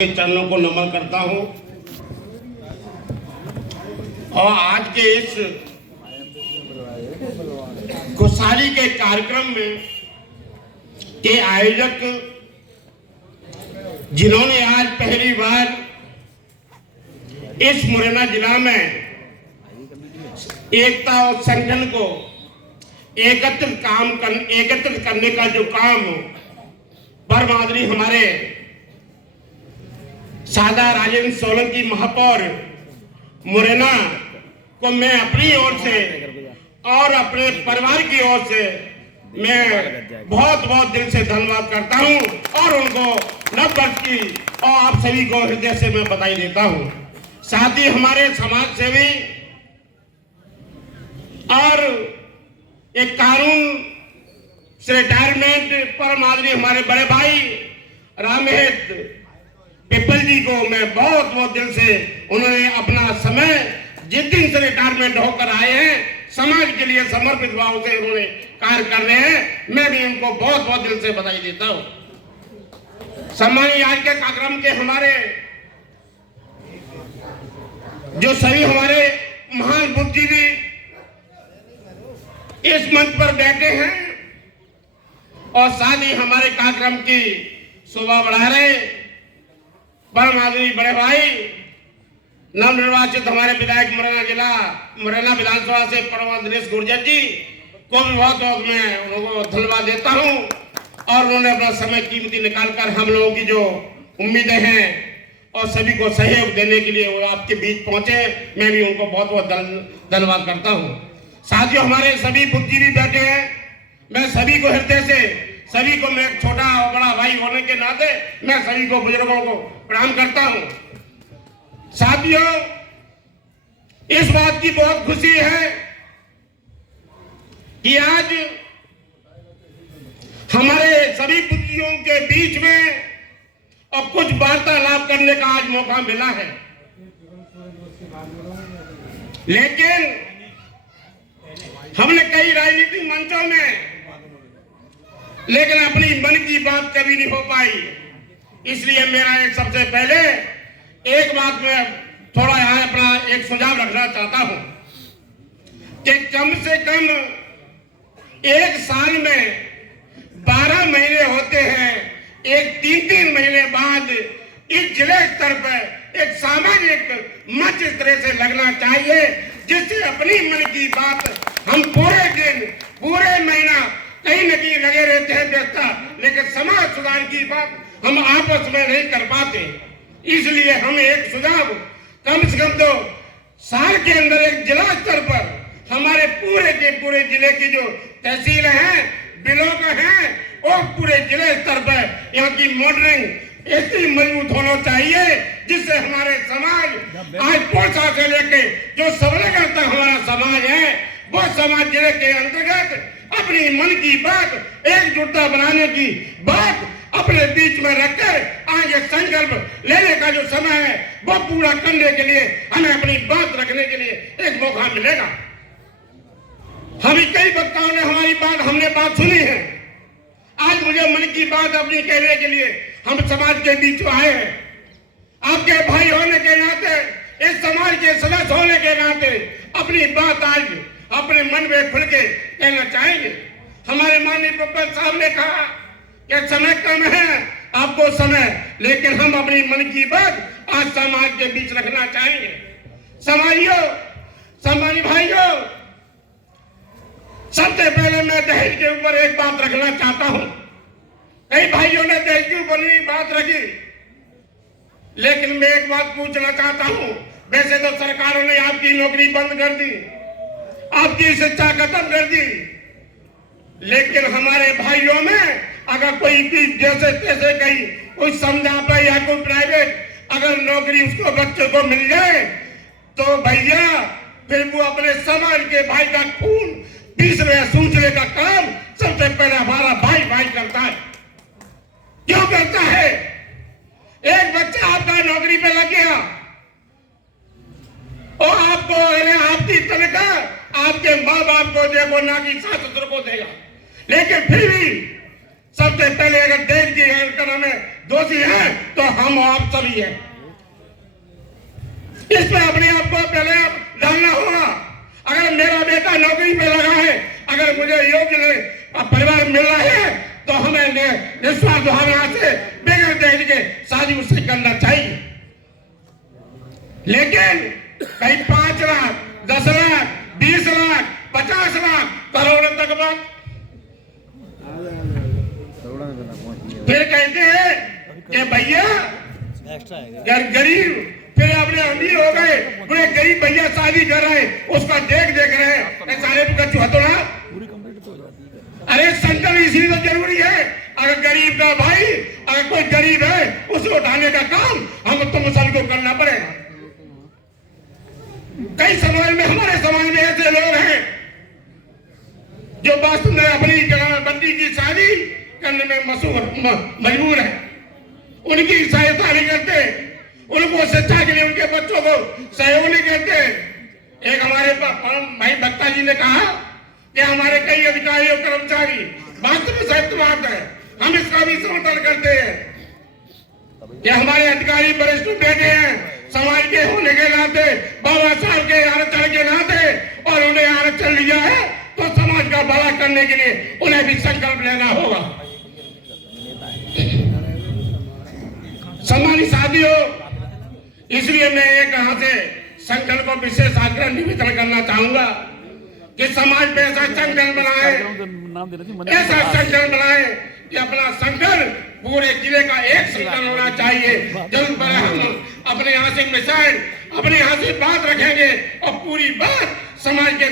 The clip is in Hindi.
के चरणों को नमन करता हूं और आज के इस खुशहाली के कार्यक्रम में के आयोजक जिन्होंने आज पहली बार इस मुरैना जिला में एकता और संगठन को एकत्रित करने का जो काम परम आदरणीय हमारे सादा राजेंद्र सोलंकी महापौर मुरैना को मैं अपनी ओर से और अपने परिवार की ओर से मैं बहुत बहुत दिल से धन्यवाद करता हूं और उनको नव वर्ष की और आप सभी को हृदय से मैं बधाई देता हूं। साथ ही हमारे समाज सेवी और एक कानून से रिटायरमेंट परम आदरणीय हमारे बड़े भाई रामहेत पिपल जी को मैं बहुत बहुत दिल से उन्होंने अपना समय जिस दिन से रिटायरमेंट होकर आए हैं समाज के लिए समर्पित भाव से उन्होंने कार्य कर रहे हैं, मैं भी उनको बहुत बहुत दिल से बधाई देता हूं। सम्मानित आज के कार्यक्रम के हमारे जो सभी हमारे महान बुद्धिजीवी इस मंच पर बैठे हैं और साथ ही हमारे कार्यक्रम की शोभा बढ़ा रहे परम आदरणीय बड़े भाई नवनिर्वाचित हमारे विधायक मुरैना विधानसभा से परम दिनेश गुर्जर जी को भी बहुत बहुत मैं उनको धन्यवाद देता हूं और उन्होंने अपना समय कीमती निकालकर हम लोगों की जो उम्मीदें हैं और सभी को सहयोग देने के लिए वो आपके बीच पहुंचे, मैं भी उनको बहुत बहुत धन्यवाद करता हूं। साथियों, हमारे सभी बुद्धिजीवी बैठे हैं, मैं सभी को हृदय से सभी को मैं छोटा और बड़ा भाई होने के नाते मैं सभी को बुजुर्गों को प्रणाम करता हूं। साथियों, इस बात की बहुत खुशी है कि आज हमारे सभी बुद्धियों के बीच में और कुछ वार्तालाप करने का आज मौका मिला है, लेकिन हमने कई राजनीतिक मंचों में लेकिन अपनी मन की बात कभी नहीं हो पाई। इसलिए मेरा एक सबसे पहले एक बात में थोड़ा यहाँ अपना एक सुझाव रखना चाहता हूं कि कम से कम एक साल में 12 महीने होते हैं, एक 3-3 महीने बाद इस जिले स्तर पर एक सामाजिक मंच इस तरह से लगना चाहिए जिससे अपनी मन की बात हम पूरे दिन पूरे महीना कहीं न कहीं लगे रहते हैं व्यवस्था, लेकिन समाज सुधार की बात हम आपस में नहीं कर पाते। इसलिए हम एक सुझाव कम से कम 2 साल के अंदर एक जिला स्तर पर हमारे पूरे के पूरे जिले की जो तहसील है ब्लॉक है और पूरे जिले स्तर पर यहाँ की मॉडलिंग ऐसी मजबूत होना चाहिए जिससे हमारे समाज आज पोषा से लेके जो सबलता हमारा समाज है वो समाज जिले के अंतर्गत अपनी मन की बात एकजुटता बनाने की बात अपने बीच में रखकर आगे संकल्प लेने का जो समय है वो पूरा करने के लिए हमें अपनी बात रखने के लिए एक मौका मिलेगा। हम कई वक्ताओं ने हमारी हमने बात सुनी है, आज मुझे मन की बात अपनी कहने के लिए हम समाज के बीच आए हैं। आपके भाई होने के नाते इस समाज के सदस्य होने के नाते अपनी बात आज अपने मन में खुल के कहना चाहेंगे। हमारे माननीय प्रोफेसर साहब ने कहा कि समय कम है, आपको समय, लेकिन हम अपनी मन की बात आज समाज के बीच रखना चाहेंगे। सम्मानित भाइयों, सबसे पहले मैं दहेज के ऊपर एक बात रखना चाहता हूं। कई भाइयों ने दहेज के ऊपर बात रखी, लेकिन मैं एक बात पूछना चाहता हूं। वैसे तो सरकारों ने आपकी नौकरी बंद कर दी, आपकी शिक्षा खत्म कर दी, लेकिन हमारे भाइयों में अगर कोई भी जैसे तैसे कहीं कोई समझाता या कोई प्राइवेट अगर नौकरी उसको बच्चे को मिल जाए तो भैया फिर वो अपने समाज के भाई का खून तीसरे सूचने का काम सबसे पहले हमारा भाई भाई करता है। क्यों करता है? एक बच्चा आपका नौकरी पे लग गया और आपको आपकी तनख्वाह आपके माँ बाप को देगा ना कि सास ससुर को देगा, लेकिन फिर भी सबसे पहले अगर देश की हमें दोषी हैं तो हम आप सभी हैं। इस पे अपने आप को पहले जानना होगा। अगर मेरा बेटा नौकरी पे लगा है, अगर मुझे योग्य परिवार मिल रहा है तो हमें निस्वार्थ भावना से बगैर दहेज के शादी उससे करना चाहिए। लेकिन कहीं 5 लाख 10 लाख 20 लाख 50 लाख करोड़ों तक बात, फिर कहते हैं कि भैया गरीब, फिर अपने अमीर हो गए, पूरे गरीब भैया शादी कर रहे हैं, उसका देख रहे हैं सारे का चौहतोड़ा। अरे संकल्प इसलिए तो जरूरी है। अगर गरीब का भाई, अगर कोई गरीब है, उसे उठाने का काम हम तुम सभी को करना पड़ेगा। कई समाज में, हमारे समाज में ऐसे लोग हैं जो वास्तव में अपनी जगहबंदी की शादी करने में मजबूर है, उनकी सहायता नहीं करते, उनको शिक्षा के लिए उनके बच्चों को सहयोग नहीं करते। एक हमारे भाई भक्ता जी ने कहा कि हमारे कई अधिकारी और कर्मचारी, वास्तव में सत्य बात है, हम इसका भी समर्थन करते हैं कि हमारे अधिकारी वरिष्ठ बेटे हैं, समाज के होने के नाते, बाबा साहब के आरक्षण के नाते, और उन्हें आरक्षण लिया है तो समाज का भला करने के लिए उन्हें भी संकल्प लेना होगा। सम्मानित साथियों, इसलिए मैं एक यहाँ से संकल्प को विशेष आग्रह निवेदन करना चाहूंगा कि समाज में ऐसा संगठन बनाए, ऐसा संगठन बनाए कि अपना संगठन पूरे जिले का एक संगठन होना चाहिए। जरूर पर हम अपने यहाँ से मिसाइल, अपने यहाँ से बात रखेंगे और पूरी बात समाज के